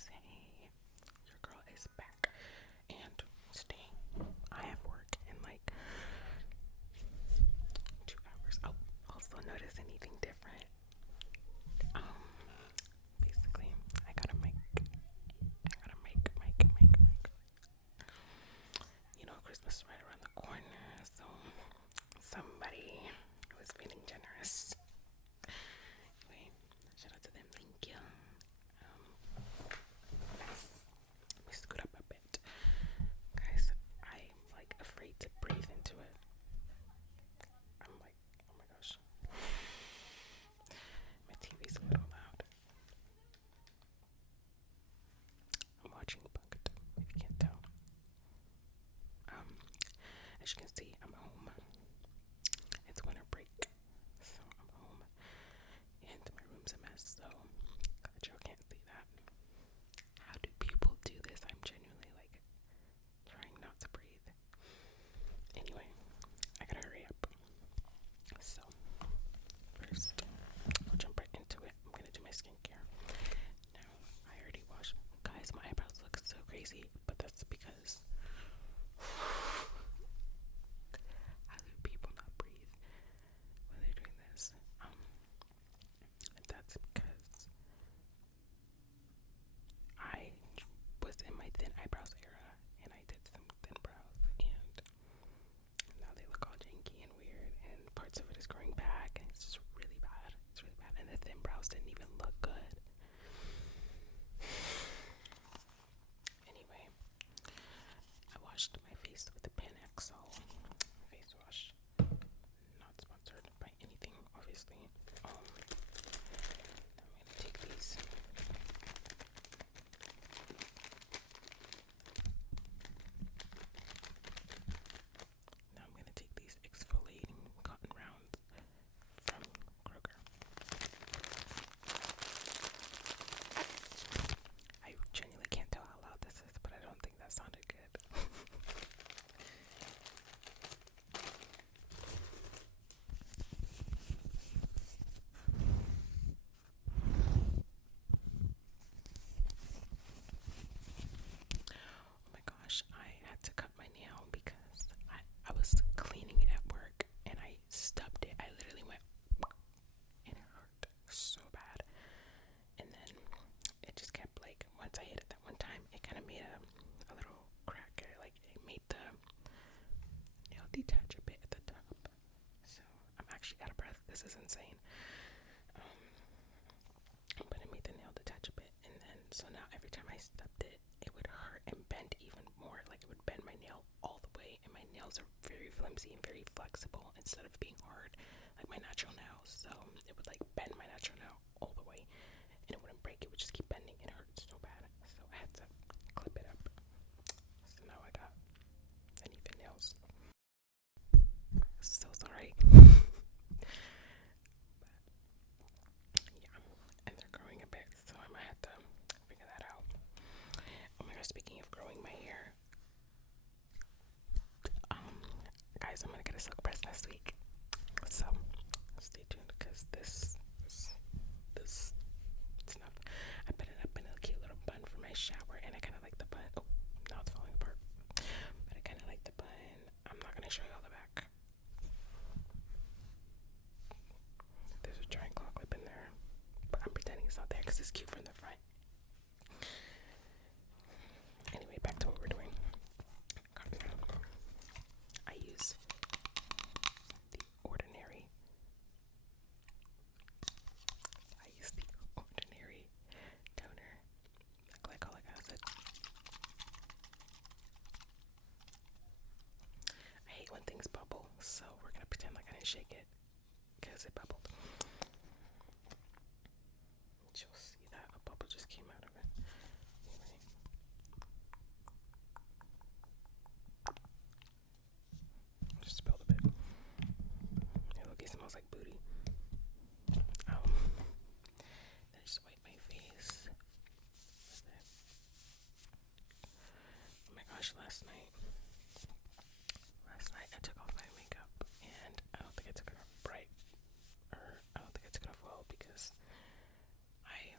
guys, hey, your girl is back, and today I have work in like 2 hours. Oh, also notice anything different? Basically, I gotta make. Christmas is right around the corner, so somebody was feeling generous. Anyway, shout out to them, thank you. Let me scoot up a bit. Guys, I'm like afraid to breathe into it. I'm like, oh my gosh. My TV's a little loud. I'm watching Bucket, if you can't tell. As you can see, I'm home. It's winter break, so I'm home. And my room's a mess, so glad y'all can't see that. How do people do this? I'm genuinely like trying not to breathe. Anyway, I gotta hurry up. So, first, I'll jump right into it. I'm gonna do my skincare. Now, I already washed. Guys, my eyebrows look so crazy, but that's because how do people not breathe when they're doing this? That's because I was in my thin eyebrows era, and I did some thin brows, and now they look all janky and weird, and parts of it is growing back, and it's just really bad. It's really bad, and the thin brows didn't even look good. Anyway, I washed my face with the Panaxol face wash. Not sponsored by anything, obviously. I'm gonna take these. Now I'm gonna take these exfoliating cotton rounds from Kroger. I genuinely can't tell how loud this is, but I don't think that sounded good. Oh my gosh, I had to cut my nail because I was cleaning at work and I stubbed it. I literally went and it hurt so bad. And then it just kept like, once I hit it that one time, it kind of made a little crack. Like it made the nail detach a bit at the top. So I'm actually out of breath. This is insane. But it made the nail detach a bit, and then so now every time I stubbed it, it would hurt and bend even more. Like it would bend my nail all the way, and my nails are very flimsy and very flexible instead of being hard like my natural nails. So it would like bend my natural nail all the way, and it wouldn't break. It would just keep bending. It hurt so bad, so I had to clip it up. So now I got uneven nails. So sorry. And they're growing a bit, so I might have to figure that out. Oh my gosh, speaking of growing my hair, guys, I'm gonna get a silk press next week, so stay tuned because this it's enough. I put it up in a cute little bun for my shower, and I kind of like the bun. Oh, now it's falling apart, but I kind of like the bun. I'm not gonna show you all the back. There's a giant claw clip in there, but I'm pretending it's not there because it's cute from the front. Anyway, back to what we're doing. I use the ordinary. Toner, glycolic acid. I hate when things bubble, so we're gonna pretend like I didn't shake it because it bubbled. You'll see that a bubble just came out of it. Anyway. Just spilled a bit. Yeah, look, it smells like booty. Then I just wipe my face with it. Oh my gosh, last night I took off my makeup, and I don't think I took it off right, or I don't think I took it off well because I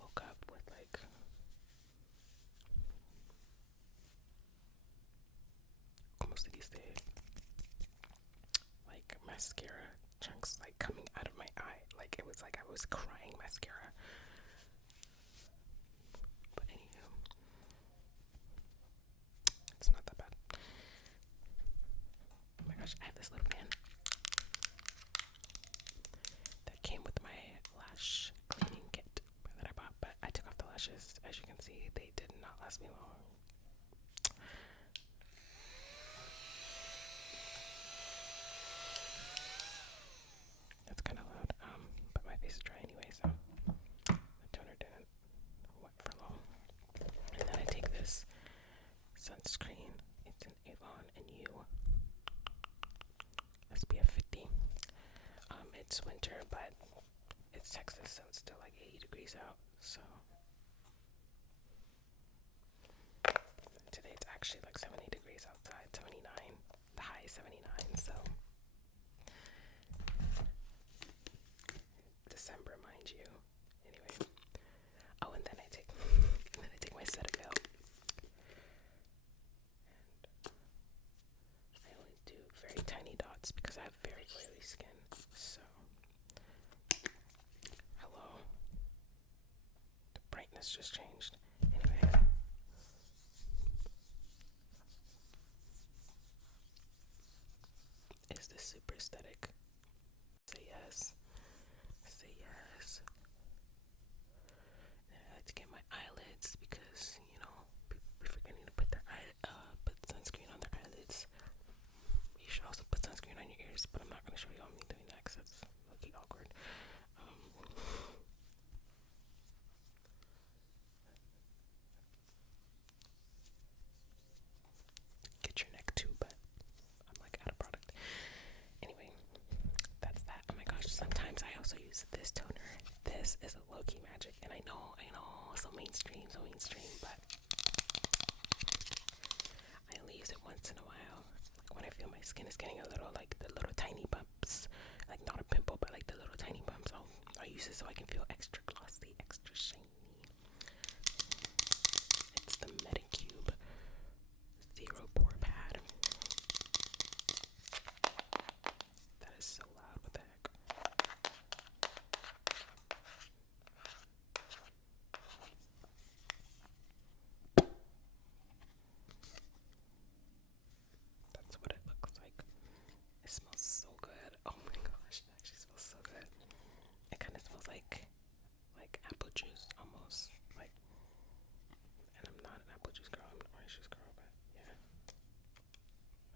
woke up with like mascara chunks like coming out of my eye. Like it was like I was crying mascara. But anywho, it's not that bad. Oh my gosh, I have this little fan that came with my lash cleaning kit that I bought, but I took off the lashes. As you can see, they did not last me long. That's kind of loud, but my face is dry anyway, so the toner didn't wet for long. And then I take this sunscreen. It's an Avon and U SPF 50. It's winter, but it's Texas, so it's still like 80 degrees out. So today it's actually like 70 degrees outside, 79. The high is 79. So December, mind you. Anyway. Oh, and then I take my Cetaphil. And I only do very tiny dots because I have very oily skin. So hello. The brightness just changed. Anyway. Is this super aesthetic? Say yes. Say yes. And I like to get my eyelids because, you know, people forgetting to put put sunscreen on their eyelids. You should also put sunscreen on your ears, but I'm not going to show you all me doing that because it's looking awkward. Get your neck too, but I'm like out of product. Anyway, that's that. Oh my gosh, sometimes I also use this toner. This is a low-key magic, and I know, so mainstream, but I only use it once in a while. Like when I feel my skin is getting a little, like the little tiny bumps, like not a pimple, but like the little tiny bumps. I'll use it so I can feel extra glossy, extra shiny. It's the Medicube Zero Pore Pad. That is so loud. What the heck? That's what it looks like. It smells so good. Oh my gosh, it actually smells so good. It kind of smells like apple juice almost. Like, and I'm not an apple juice girl. I'm an orange juice girl, but yeah.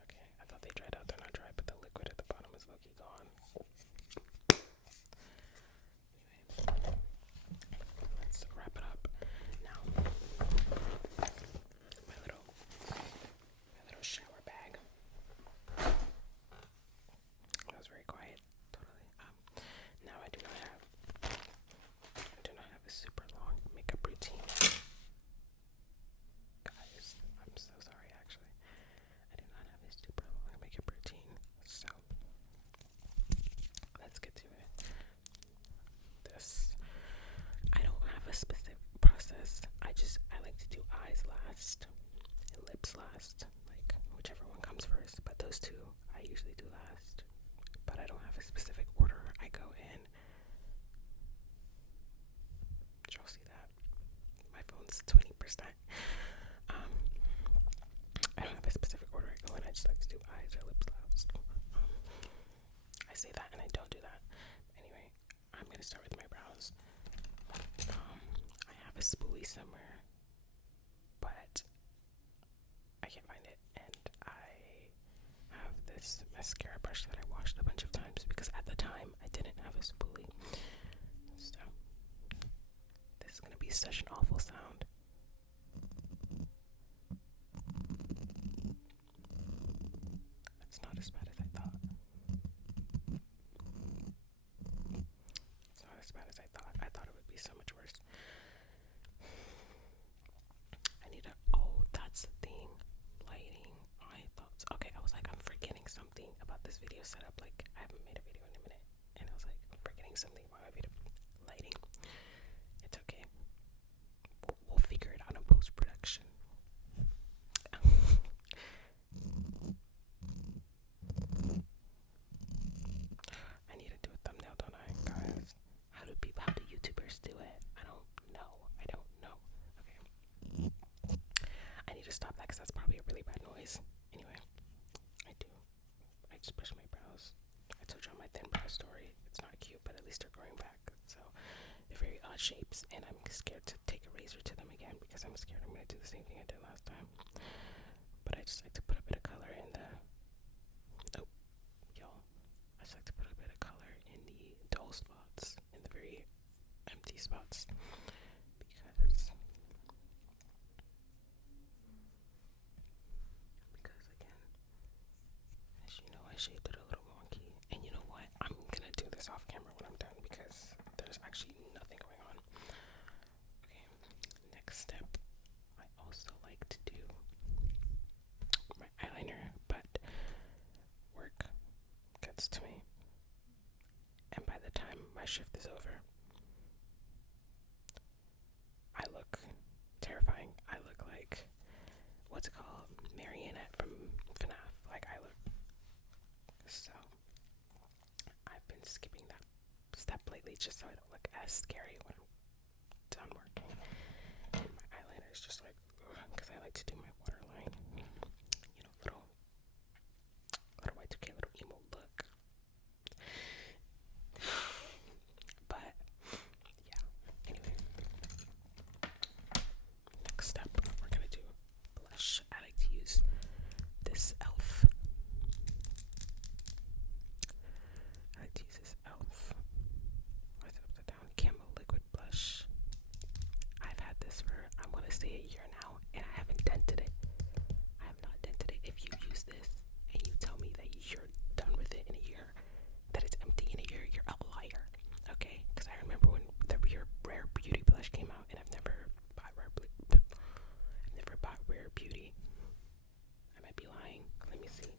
Okay, I thought they dried out. They're not dry, but the liquid at the bottom is low-key gone. Anyway, let's wrap it up. Now, my little shower bag. That was very quiet. Totally. Now I do not have a super long makeup routine. Guys, I'm so sorry actually. I do not have a super long makeup routine. So let's get to it. I don't have a specific process. I like to do eyes last and lips last, like whichever one comes first, but those two I usually do last. But I don't have a specific order I go in. Did y'all see that? My phone's 20%. I don't have a specific order I go in. I just like to do eyes or lips last. I say that and I don't do that. Anyway, I'm gonna start with my brows. I have a spoolie somewhere, but I can't find it, and I have this mascara brush that I washed a bunch of times because at the time I didn't have a spoolie. So this is gonna be such an awful sound. It's not as bad as I thought. It's not as bad as I thought. I thought it would be so much worse. That's the thing. Lighting. Okay, I was like, I'm forgetting something about this video setup. Like, I haven't made a video in a minute. And I was like, I'm forgetting something about my video. Lighting. It's okay. We'll figure it out in post-production. to take a razor to them again because I'm scared I'm gonna do the same thing I did last time. But I just like to put a bit of color in the I just like to put a bit of color in the dull spots, in the very empty spots, because again, as you know, I shaped it a little wonky. And you know what? I'm gonna do this off camera when I'm done because there's actually nothing going on. Okay, next step. I also like to do my eyeliner, but work gets to me. And by the time my shift is over, I look terrifying. I look like, what's it called? Marionette from FNAF. Like, I look. So, I've been skipping that step lately just so I don't look as scary when I'm done working. And my eyeliner is just like, because I like to do my waterline. You know, little Y2K, little emo look. But, yeah. Anyway. Next step, we're gonna do blush. I like to use this e.l.f. Why is it upside down? Camo liquid blush. I've had this for, I want to say, a year now, and I haven't dented it. I have not dented it. If you use this and you tell me that you're done with it in a year, that it's empty in a year, you're a liar. Okay? Because I remember when the Rare Beauty blush came out, and I've never bought Rare Beauty. I might be lying. Let me see.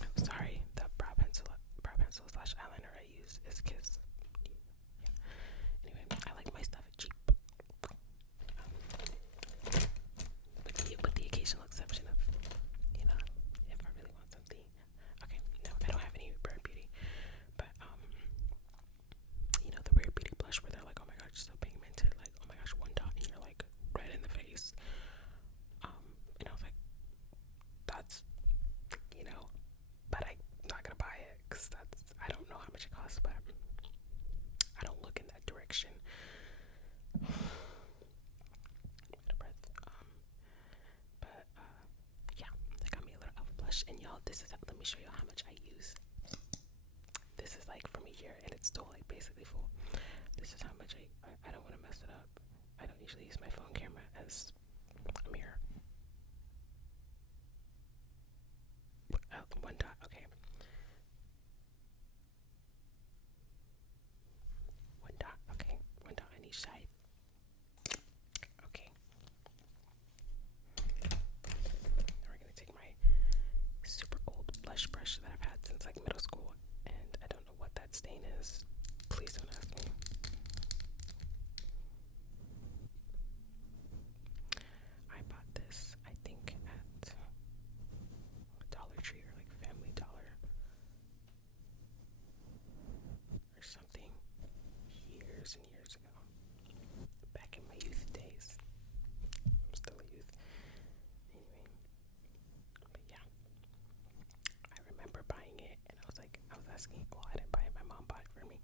I'm sorry. The brow pencil slash eyeliner I use is Kiss. Yeah. Anyway, I like my stuff cheap. With the occasional exception of, you know, if I really want something. Okay, no, I don't have any Rare Beauty, but you know, the Rare Beauty blush where they're like, oh my gosh, so pigmented, like, oh my gosh, one dot and you're like red in the face. And I was like, that's, you know, but I'm not gonna buy it because I don't know how much it costs, but I don't look in that direction. Out of breath. But yeah, I got me a little e.l.f. blush, and y'all, let me show you how much I use. This is like from a year, and it's still like basically full. This is how much I don't want to mess it up. I don't usually use my phone camera as a mirror. One dot, okay. One dot on each side. Okay. Now we're gonna take my super old blush brush that I've had since like middle school, and I don't know what that stain is. Please don't ask me. I bought this, I think, at Dollar Tree or like Family Dollar or something years and years ago. Back in my youth days. I'm still a youth. Anyway. But yeah. I remember buying it, and I was asking, well, I didn't buy it, my mom bought it for me,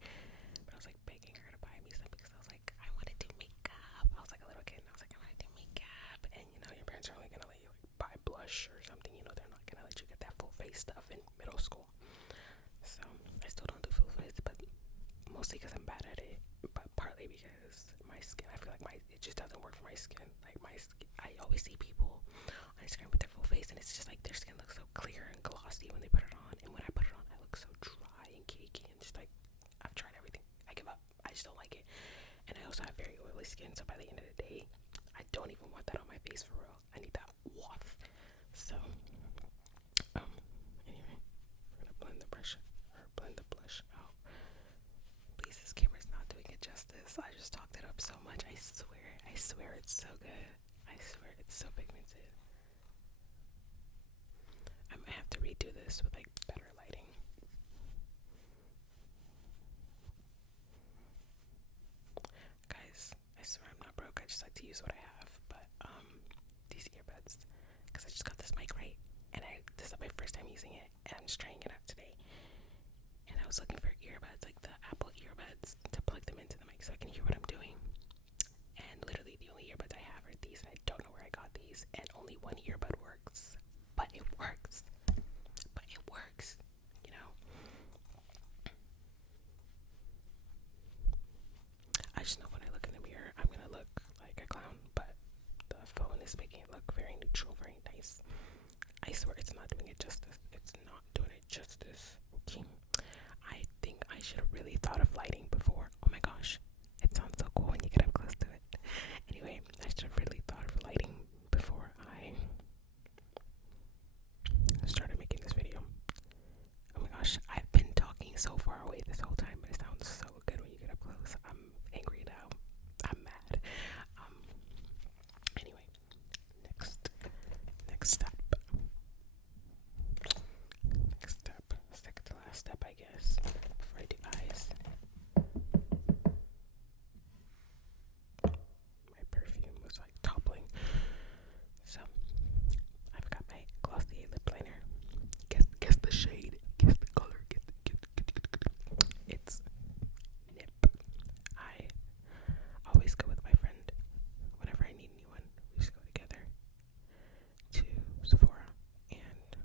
but I was like begging her to buy me some because I was like, I want to do makeup. I was like a little kid, and I was like, I want to do makeup. And you know, your parents are only gonna let you like buy blush or something, you know, they're not gonna let you get that full face stuff in middle school. So I still don't do full face, but mostly because I'm bad at it, but partly because my skin, I feel like it just doesn't work for my skin. Like my skin, I always see people on Instagram with their full face, and it's just like their skin looks so clear and glossy when they put it on, and when I put it on, I look so dry and cakey and just like, I've tried everything. I give up. I just don't like it. And I also have very oily skin, so by the end of the day, I don't even want that on my face for real. I need that waft. So, anyway, we're gonna blend the blush out. Please, this camera's not doing it justice. I just talked it up so much. I swear it's so good. I swear it's so pigmented. I might have to redo this with like better lighting. Guys, I swear I'm not broke. I just like to use what I have. But these earbuds, because I just got this mic, right, and this is my first time using it, and I'm just trying it out today. And I I was looking for earbuds, like the Apple earbuds, to plug them into the mic so I can hear what I'm doing. And literally the only earbuds I have are these, and I don't know where I got these. And only one earbud works, but it works. But it works, you know. I just know when I look in the mirror, I'm gonna look like a clown, but the phone is making it look very neutral, very nice. I swear it's not doing it justice. It's not doing it justice. Okay. I think I should have really thought of lighting before. Oh my gosh. It sounds so cool when you get up close to it. Anyway, I should have really thought of lighting before I started making this video. Oh my gosh. I've been talking so far away this whole time, but it sounds so good when you get up close. I'm angry now. I'm mad. Anyway, next step. Second to last step, I guess, before I do eyes. My perfume was like toppling. So, I've got my Glossier lip liner. Guess the shade, guess the color, it's Nip. I always go with my friend whenever I need a new one. We just go together to Sephora, and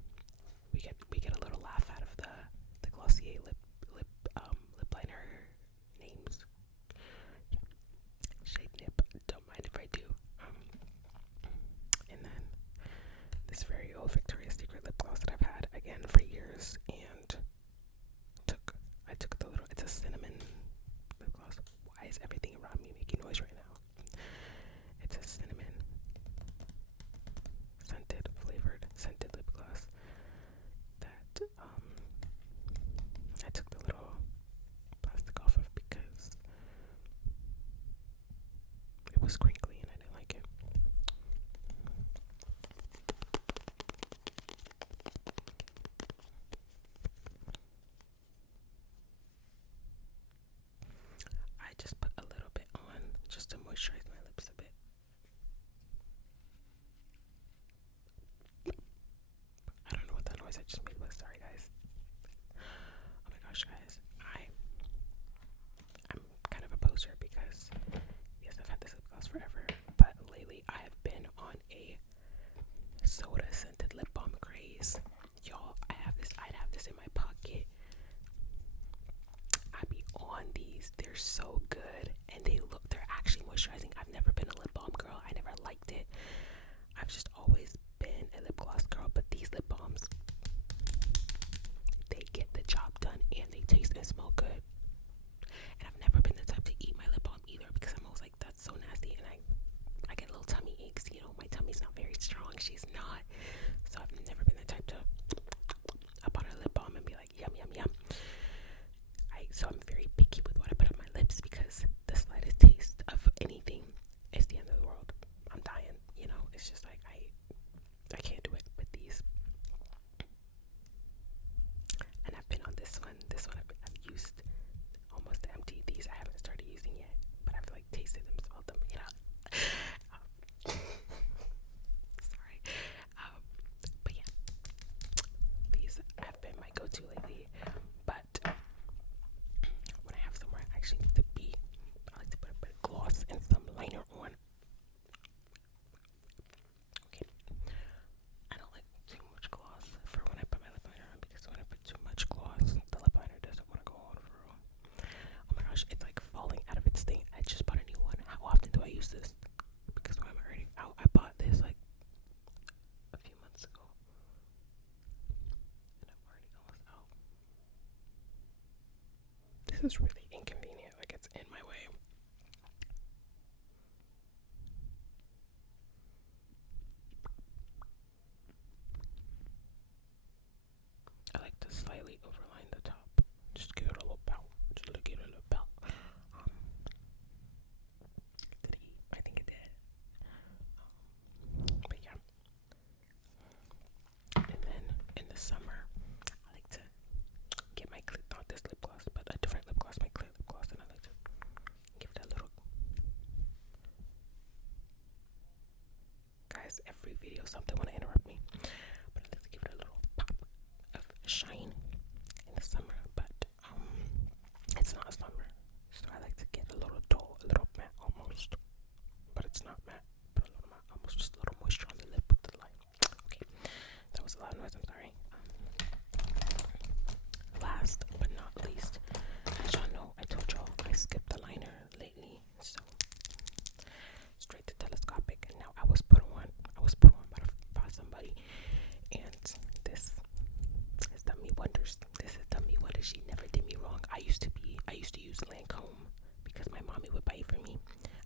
we get a little laugh out of the Glossier lip liner names. Yeah. Shade Nip. Don't mind if I do. And then this very old Victoria's Secret lip gloss that I've had again for years, and I took the little. It's a cinnamon lip gloss. Why is everything around me making noise right now? It's a cinnamon scented lip gloss that I took the little plastic off of because it was crinkly and I didn't like it. I just put a little bit on just to moisturize my lips a bit. I don't know what that noise I just made was. Sorry, guys. Oh my gosh, guys. I'm kind of a poser because, yes, I've had this lip gloss forever, but lately I have been on a soda scented lip balm craze. Y'all, I'd have this in my pocket. I be on these. They're so good, and they're actually moisturizing. I've never been a lip balm girl. I never liked it. I've just always been a lip gloss girl, but these lip balms, they get the job done and they taste and smell good. And I've never been the type to eat my lip balm either because I'm always like, that's so nasty, and I get little tummy aches. You know, my tummy's not very strong. She's not. So I've never been the type to up on a lip balm and be like, yum, yum, yum. So I'm very picky with what I put on my lips because the slightest taste of anything is the end of the world. I'm dying, you know. It's just like I can't do it with these. And I've been on this one. This one I've used almost empty. These I haven't started using yet, but I've like tasted them, smelled them, you know. Sorry. But yeah, these have been my go-to lately. But when I have somewhere I actually need to be, I like to put a bit of gloss and some liner on. Okay. I don't like too much gloss for when I put my lip liner on, because when I put too much gloss, the lip liner doesn't want to go on for real. Oh my gosh, it's like falling out of its thing. I just bought a new one. How often do I use this? Because I'm already out. I bought this like a few months ago, and I'm already almost out. This is really inconvenient. Like, it's in my way. I like to slightly overline the top. Just give it a little pout. Just to give it a little pout. Did it eat? I think it did. But yeah. And then in the summer, I like to get my not this lip gloss, but a different lip gloss, my clear lip gloss, and I like to give it a little. Guys, every video something want to interrupt me, but I like to give it a little pop of shine in the summer. But a little dull, a little matte almost, but it's not matte, but a little matte, almost just a little moisture on the lip with the light. Okay, that was a loud noise. I'm sorry. Last but not least, as y'all know, I told y'all I skipped the liner lately, so straight to telescopic, and now I was put on by somebody, and this has done me wonders. This has done me wonders. She never did me wrong. I used to use Lancome because my mommy would buy it for me.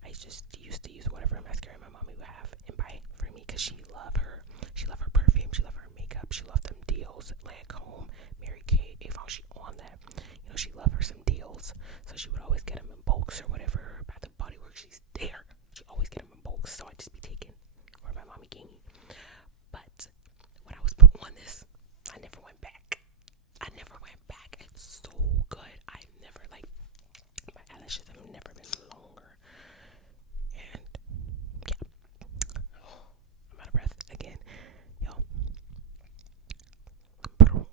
I just used to use whatever mascara my mommy would have and buy for me because she loved her perfume, she loved her makeup, she loved them deals. Lancome, Mary Kay, Avon, she on that. You know, she loved her some deals, so she would always get them in bulks or whatever. Bath and Body Works, she's there. She always get them in bulks, so I just be taking where my mommy gave me. But when I was put on this, I never went back. It's so good. I've never, like, my eyelashes have never been longer. And yeah, I'm out of breath again. Y'all, put her on.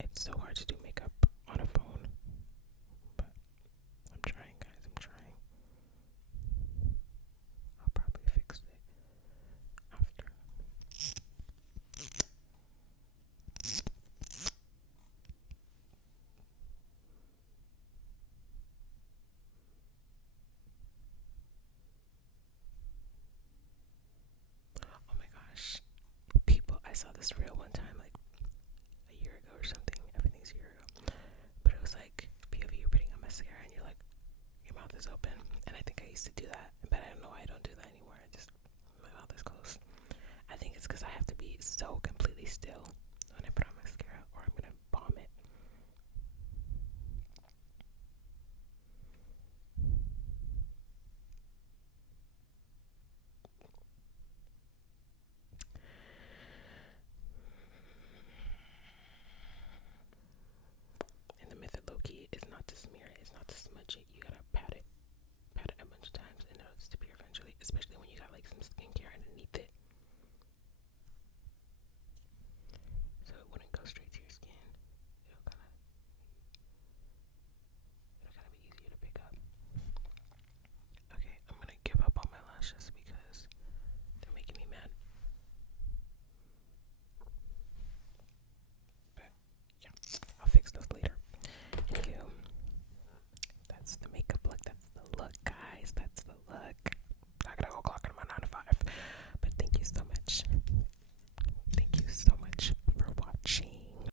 It's so hard to do makeup on a phone, but I'm trying, guys. I'm trying. I'll probably fix it after. Oh my gosh. People, I saw this reel one time, like a year ago or something. Everything's a year ago. But it was like, POV, you're putting on mascara and you're like, your mouth is open. And I think I used to do that, but I don't know why I don't do that anymore. My mouth is closed. I think it's because I have to be so completely still when I put on mascara, or I'm gonna vomit. And the method, low-key, is not to smear it, it's not to smudge it. You gotta pat it a bunch of times, and it'll disappear eventually, especially when you got like some skincare underneath it, so it wouldn't go straight to your skin. It'll kind of be easier to pick up. Okay, I'm gonna give up on my lashes because they're making me mad. But yeah, I'll fix those later. Anywho, that's the makeup look. That's the look.